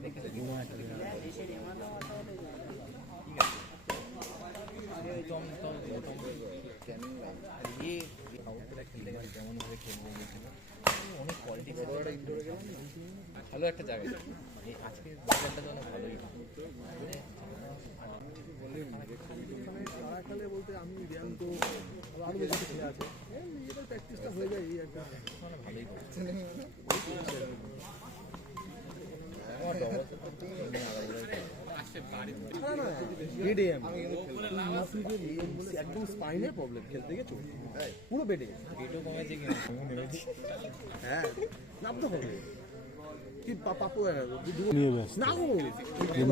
অনেক কোয়ালিটি ভালো একটা জায়গা। আজকে বাজারটা যেন ভালোই খেলে বলতে আমি রিয়ান তো আরো বেশি খেলে আছে, নিজেদের প্র্যাকটিসটা হয়ে যায় এই একটা ভালোই একদম স্পাইনের প্রবলেম, খেলতে গিয়ে চলছে পুরো বেডে। পেটও কমেছে নেমেছি। হ্যাঁ নামতে হবে কি পাপু না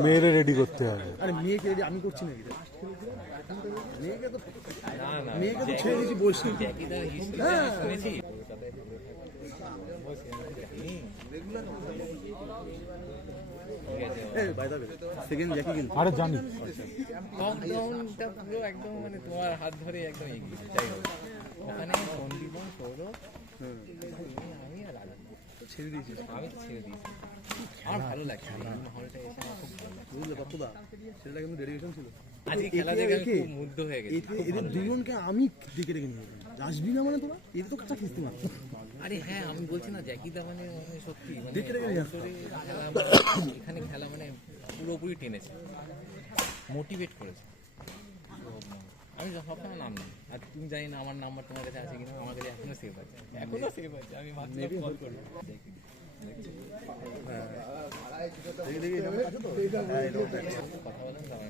মেয়েরে রেডি করতে হবে। আরে মেয়েকে রেডি আমি করছি নাকি? মেয়েকে তো মেয়েকে তো ছেড়ে দিয়েছি বলছি। হ্যাঁ শুনেছি আরে জানি লকডাউনটা পুরো একদম মানে তোমার হাত ধরে একদম এগিয়ে যাই হোক। ওখানে সন্দীপন সৌরভ আমি আর ছেড়ে দিয়েছি, আমি ছেড়ে দিয়েছি। আমার ভালো লাগছে হলটা এসে আমার খুব ভালো লাগছে। বুঝলে বাপুদা সেটা কিন্তু ডেডিকেশন ছিল। আজকে খেলা দেখে আমি খুব মুগ্ধ হয়ে গেছি। এদের দুজনকে আমি দেখে রেখে নিয়ে আসবি না মানে তোরা এদের তো কাঁচা খেলতে না। আরে হ্যাঁ আমি বলছি না জ্যাকিদা মানে সত্যি মানে দেখে রেখে এখানে খেলা মানে পুরোপুরি টেনেছে, মোটিভেট করেছে। আমি সবসময় নাম নেই, আর তুমি জানি না আমার নাম্বার তোমার কাছে আছে কিনা, আমার কাছে এখনো সেভ আছে, আমি ভাবছি কল করবো। কথা বলেন তো আমার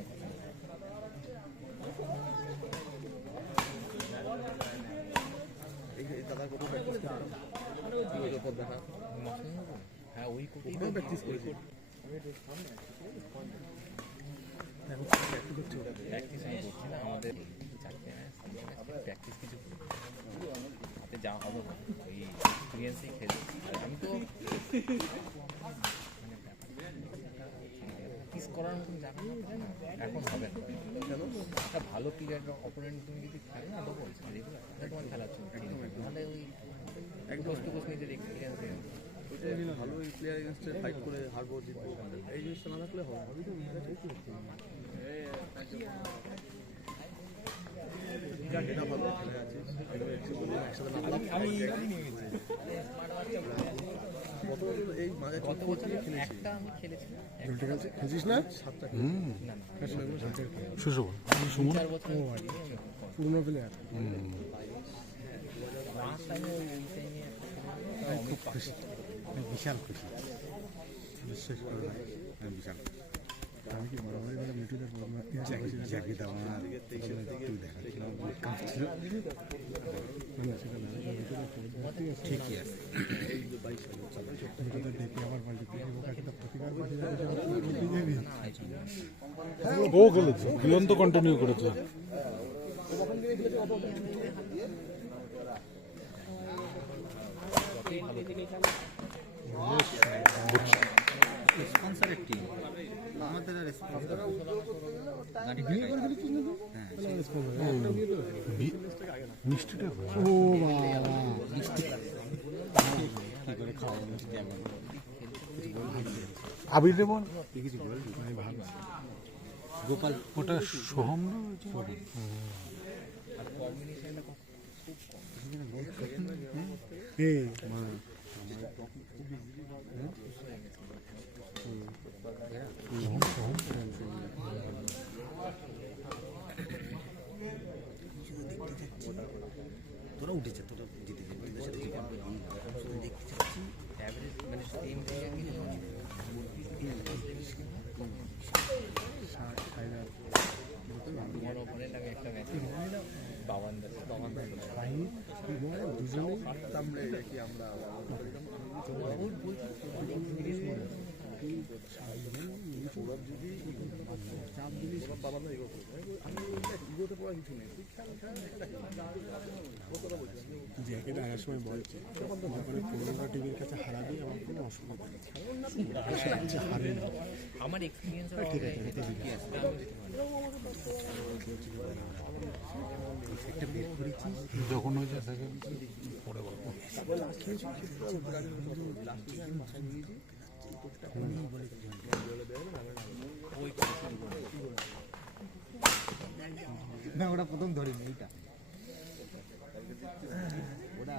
হ্যাঁ ওই প্র্যাকটিস করেছি। প্র্যাকটিস আমি করছি না, আমাদের চারটে প্র্যাকটিস কিছু হাতে যাওয়া হবে না, ওই এক্সপিরিয়েন্সেই খেলি। আর আমি তো প্র্যাকটিস করার মতন জায়গা না এখন হবে না। কেন একটা ভালো প্লেয়ার অপোনেন্ট তুমি যদি খেলো না তখন রেগুলার তোমার খেলা চলছে, তাহলে ওই এক বস্তু নিজের এক্সপিরিয়েন্স ভালো প্লেয়ার এগেনস্টে ফাইট করে হারবো জিতবো, এই জিনিসটা না থাকলে হবে। গত বছর একটা আমি খেলেছি না সুমন 4 বছর পুরনো প্লেয়ার। খুব খুশি, বিশাল খুশি, বিশ্বাস করে বিশাল। আমি কি বরাবরই বলে মিঠুদের জ্যাকিদা আমার কাঁপছিল, ঠিকই আছে। দেখে আমার ও খেলেছে, দুরন্ত কন্টিনিউ করেছে। স্পন্সরের টিম আমাদের মিষ্টিটা ও বাবা মিষ্টি কি করে খাওয়া মিষ্টি আবির রে বল কিছু বল আমি ভালো গোপাল ওটা সোহম না তোরা উঠেছে, তোরা জিতে দেখতে চাচ্ছি মানে তোমার ওপোনেন্ট আমি একটা ম্যাচ বাবান দাসে দুজনেই আমরা সৌরভ যদি চাপ দিলি সব বাবা না এগোতে, আমি এগোতে পড়া কিছু নেই, তুই জ্যাকেট আসার সময় বলছে পুরোনো টিভির কাছে হারাবি, আমার কোনো অসুবিধা নেই। আমার এক্সপিরিয়েন্স ঠিক আছে যখন হয়েছে পরে বলবো। ওই করেছিল। না ওটা প্রথম ধরিনি এইটা ওটা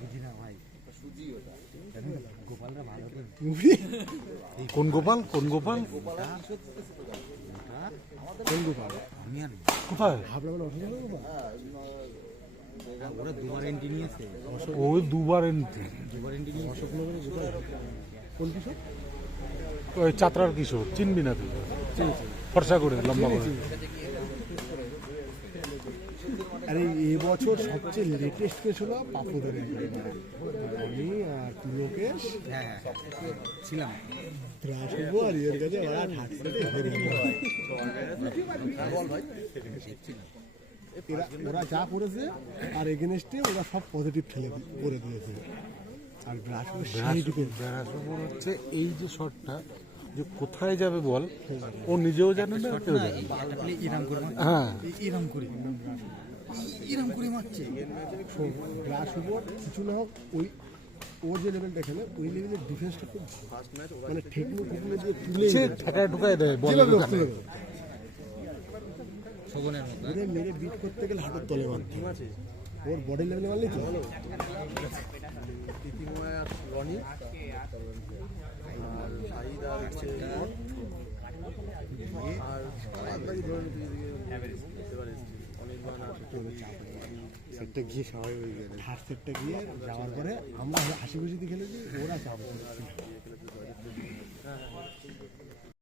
বুঝি না ভাই গোপালরা ভালো কোন গোপাল কোন গোপাল আমি আর কোথায় ওরা দুবার এন্ট্রি নিয়েছে ওই দুবার এন্ট্রি দুবার এন্ট্রি নিয়েছে ওই চাত্রার কিশোর চিনবি না তুই ফর্সা করে লম্বা করে আরে এবছর সবচেয়ে লেটেস্ট কেস হলো পাপদের আমি আর লোকেশ হ্যাঁ ছিলাম ত্রাসব আর ইয়ের কাছে ওরা ঠাটতে হেরে গেল। ওরা যা করেছে আর এগেনস্টে ওরা সব পজিটিভ করে দিয়েছে আর গ্রাসপুর বেড়াসপুর হচ্ছে এই যে শটটা যে কোথায় যাবে বল ও নিজেও জানে না কেউ জানে না। ইরাম করে হ্যাঁ ইরাম করে মারছে গ্রাস উপর কিছু না হোক ওই ওর যে লেভেলটা খেলে ওই লেভেলের ডিফেন্সটা খুব মানে ঠেকনো দিয়ে তুলে সে ঠেকায় ঢুকায় দেয় বল শোভনের মতো মেরে বিট করতে গেলে হাতের তলে মারতে ওর বডি লেভেলে মারলেই তো রনি সেটটা গিয়ে সবাই হয়ে গেল ফার্স্ট সেটটা গিয়ে যাওয়ার পরে আমরা হাসি খুশিতে খেলেছি ওরা চাপ